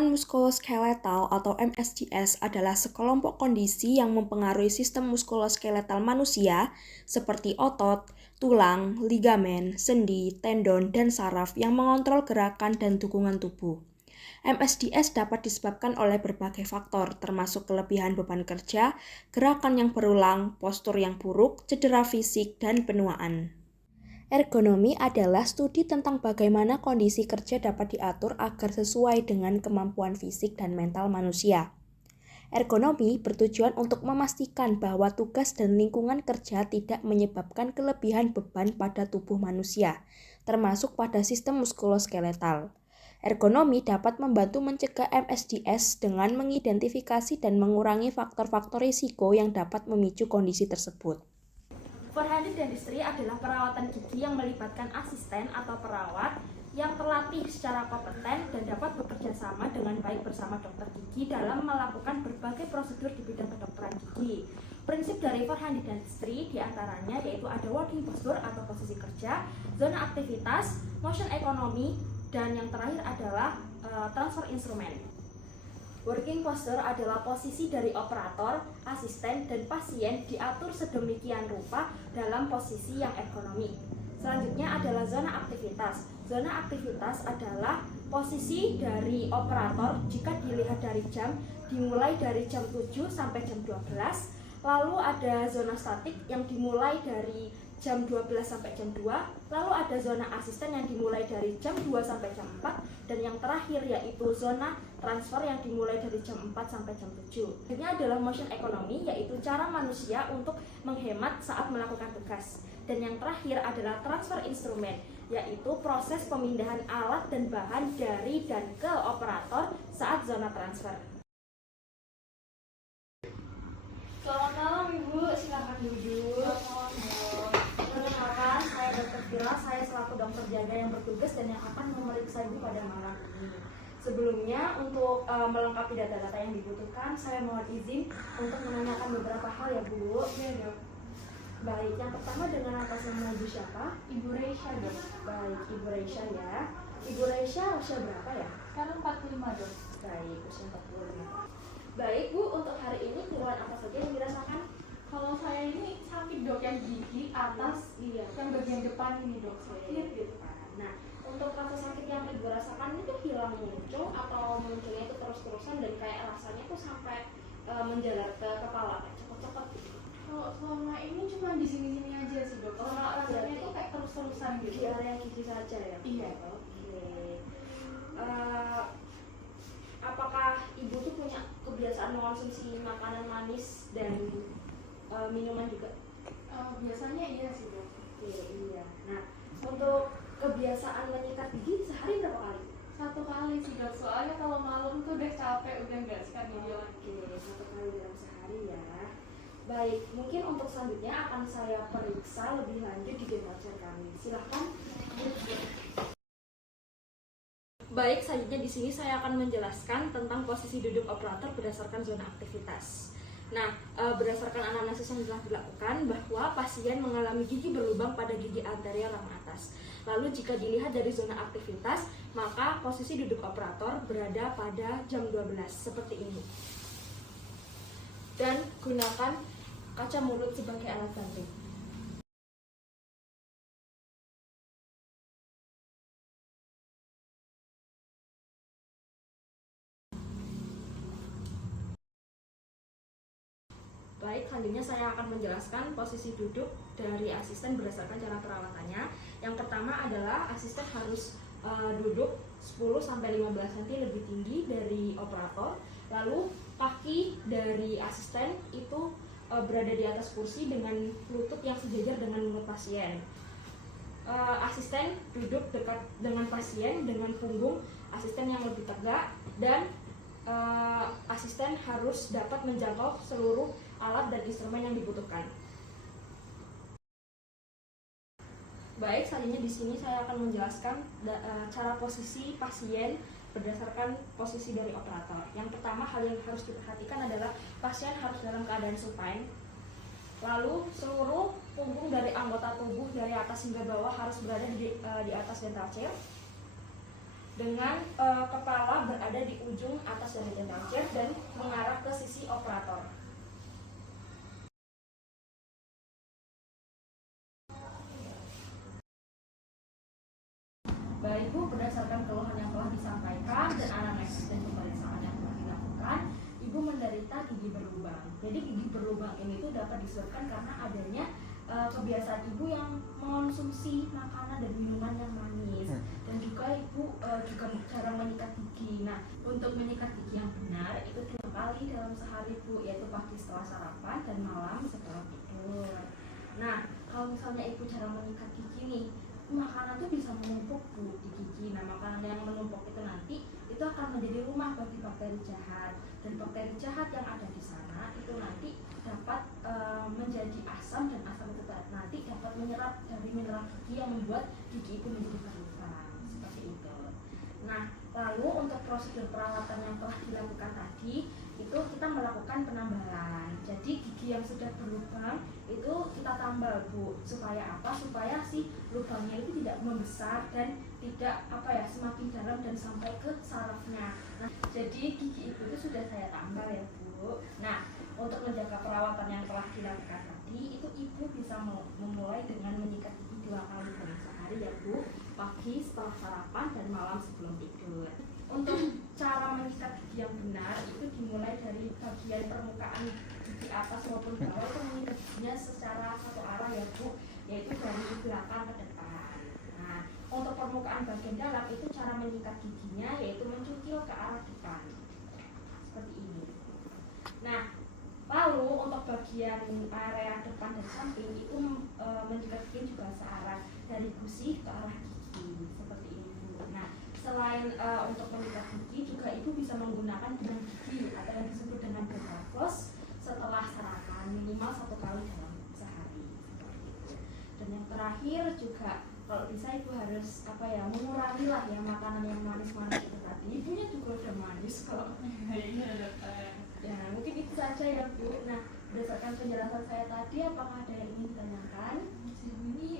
Gangguan muskuloskeletal atau MSDS adalah sekelompok kondisi yang mempengaruhi sistem muskuloskeletal manusia seperti otot, tulang, ligamen, sendi, tendon, dan saraf yang mengontrol gerakan dan dukungan tubuh. MSDS dapat disebabkan oleh berbagai faktor, termasuk kelebihan beban kerja, gerakan yang berulang, postur yang buruk, cedera fisik, dan penuaan. Ergonomi adalah studi tentang bagaimana kondisi kerja dapat diatur agar sesuai dengan kemampuan fisik dan mental manusia. Ergonomi bertujuan untuk memastikan bahwa tugas dan lingkungan kerja tidak menyebabkan kelebihan beban pada tubuh manusia, termasuk pada sistem muskuloskeletal. Ergonomi dapat membantu mencegah MSDS dengan mengidentifikasi dan mengurangi faktor-faktor risiko yang dapat memicu kondisi tersebut. Four-handed dentistry adalah perawatan gigi yang melibatkan asisten atau perawat yang terlatih secara kompeten dan dapat bekerja sama dengan baik bersama dokter gigi dalam melakukan berbagai prosedur di bidang kedokteran gigi. Prinsip dari four-handed dentistry diantaranya yaitu ada working posture atau posisi kerja, zona aktivitas, motion economy, dan yang terakhir adalah transfer instrumen. Working posture adalah posisi dari operator, asisten, dan pasien diatur sedemikian rupa dalam posisi yang ergonomi. Selanjutnya adalah zona aktivitas. Zona aktivitas adalah posisi dari operator jika dilihat dari jam, dimulai dari jam 7 sampai jam 12. Lalu ada zona statik yang dimulai dari jam 12 sampai jam 2, lalu ada zona asisten yang dimulai dari jam 2 sampai jam 4, dan yang terakhir yaitu zona transfer yang dimulai dari jam 4 sampai jam 7. Ini adalah motion economy, yaitu cara manusia untuk menghemat saat melakukan tugas. Dan yang terakhir adalah transfer instrumen, yaitu proses pemindahan alat dan bahan dari dan ke operator saat zona transfer. Selamat malam Ibu, silakan duduk. Perkenalkan, saya Dr. Vira, saya selaku dokter jaga yang bertugas dan yang akan memeriksa Ibu pada malam ini. Sebelumnya, untuk melengkapi data-data yang dibutuhkan, saya mohon izin untuk menanyakan beberapa hal ya Bu. Ya dok. Baik, yang pertama dengan atas nama Ibu siapa? Ibu Reisha dok. Baik, Ibu Reisha ya. Ibu Reisha usia berapa ya? Sekarang 45 dok. Baik, usia 45. Baik Bu, untuk hari ini keluhan apa saja yang dirasakan? Kalau saya ini sakit dok, yang gigi atas, Iya, yang bagian depan ini dok sakit. gitu kan. Nah, untuk rasa sakit yang Ibu rasakan itu hilang muncul atau munculnya itu terus-terusan dan kayak rasanya tuh sampai menjalar ke kepala, kayak cepet-cepet gitu? Kalau selama ini cuma di sini-sini aja sih dok. Kalau rasanya itu kayak terus-terusan Di gitu. area gigi saja ya? Iya. Oke. Apakah Ibu tuh punya kebiasaan mengonsumsi makanan manis dan minuman juga? Biasanya iya sih dok. Oke, iya. Nah, untuk kebiasaan menyikat gigi sehari berapa kali? 1 kali sih dok. Soalnya kalau malam tuh udah capek, udah nggak sikat gigi lagi. Oke, 1 kali dalam sehari ya. Baik, mungkin untuk selanjutnya akan saya periksa lebih lanjut di dental chair kami. Silahkan. Baik, selanjutnya di sini saya akan menjelaskan tentang posisi duduk operator berdasarkan zona aktivitas. Nah, berdasarkan analisis yang telah dilakukan bahwa pasien mengalami gigi berlubang pada gigi anterior yang atas. Lalu jika dilihat dari zona aktivitas, maka posisi duduk operator berada pada jam 12 seperti ini. Dan gunakan kaca mulut sebagai alat bantu. Baik, selanjutnya saya akan menjelaskan posisi duduk dari asisten berdasarkan cara perawatannya. Yang pertama adalah asisten harus duduk 10-15 cm lebih tinggi dari operator. Lalu kaki dari asisten itu berada di atas kursi dengan lutut yang sejajar dengan mulut pasien. Asisten duduk dekat dengan pasien dengan punggung asisten yang lebih tegak, dan asisten harus dapat menjangkau seluruh alat dan instrumen yang dibutuhkan. Baik, selanjutnya di sini saya akan menjelaskan cara posisi pasien berdasarkan posisi dari operator. Yang pertama, hal yang harus diperhatikan adalah pasien harus dalam keadaan supine. Lalu seluruh punggung dari anggota tubuh dari atas hingga bawah harus berada di atas dental chair. dengan kepala berada di ujung atas dari entager dan mengarah ke sisi operator. Baik Bu, berdasarkan keluhan yang telah disampaikan dan anamnesis dan pemeriksaan yang telah dilakukan, Ibu menderita gigi berlubang. Jadi gigi berlubang ini tuh dapat disebabkan karena adanya kebiasaan Ibu yang mengonsumsi makanan dan minuman yang manis, dan juga Ibu juga jarang menyikat gigi. Nah, untuk menyikat gigi yang benar itu 3 kali dalam sehari Bu, yaitu pagi setelah sarapan dan malam setelah tidur. Nah, kalau misalnya Ibu jarang menyikat gigi nih, makanan itu bisa menumpuk Bu di gigi. Nah, makanan yang menumpuk itu nanti itu akan menjadi rumah bagi bakteri jahat, dan bakteri jahat yang ada di sana itu nanti dapat menjadi asam, dan asam itu nanti dapat menyerap dari mineral gigi yang membuat gigi itu menjadi berlubang seperti itu. Nah, lalu untuk prosedur perawatan yang telah dilakukan tadi itu kita melakukan penambalan. Jadi gigi yang sudah berlubang itu kita tambal Bu, supaya apa? Supaya si lubangnya itu tidak membesar dan tidak semakin dalam dan sampai ke sarafnya. Nah, jadi gigi itu sudah saya tambal ya Bu. Nah, untuk menjaga perawatan yang telah dilakukan tadi itu Ibu bisa memulai dengan menyikat gigi 2 kali dalam sehari ya Bu, pagi setelah sarapan dan malam sebelum tidur. Untuk cara menyikat gigi yang benar itu dimulai dari bagian permukaan gigi atas maupun bawah, itu menyikat giginya secara satu arah ya Bu, yaitu dari belakang ke depan. Nah, untuk permukaan bagian dalam itu cara menyikat giginya yaitu mencungkil ke arah depan seperti ini. Nah, lalu untuk bagian area depan dan samping itu menyikat gigi juga searah dari gusi ke arah gigi seperti ini Bu. Nah, selain untuk menyikat gigi juga Ibu bisa menggunakan benang gigi atau yang disebut dengan dental floss setelah sarapan minimal 1 kali dalam sehari. Dan yang terakhir juga kalau bisa Ibu harus mengurangi lah ya makanan yang manis-manis itu tadi. Ibunya juga udah manis kok. Ya, mungkin itu saja ya Bu. Nah, berdasarkan penjelasan saya tadi, apakah ada yang ingin ditanyakan? Ini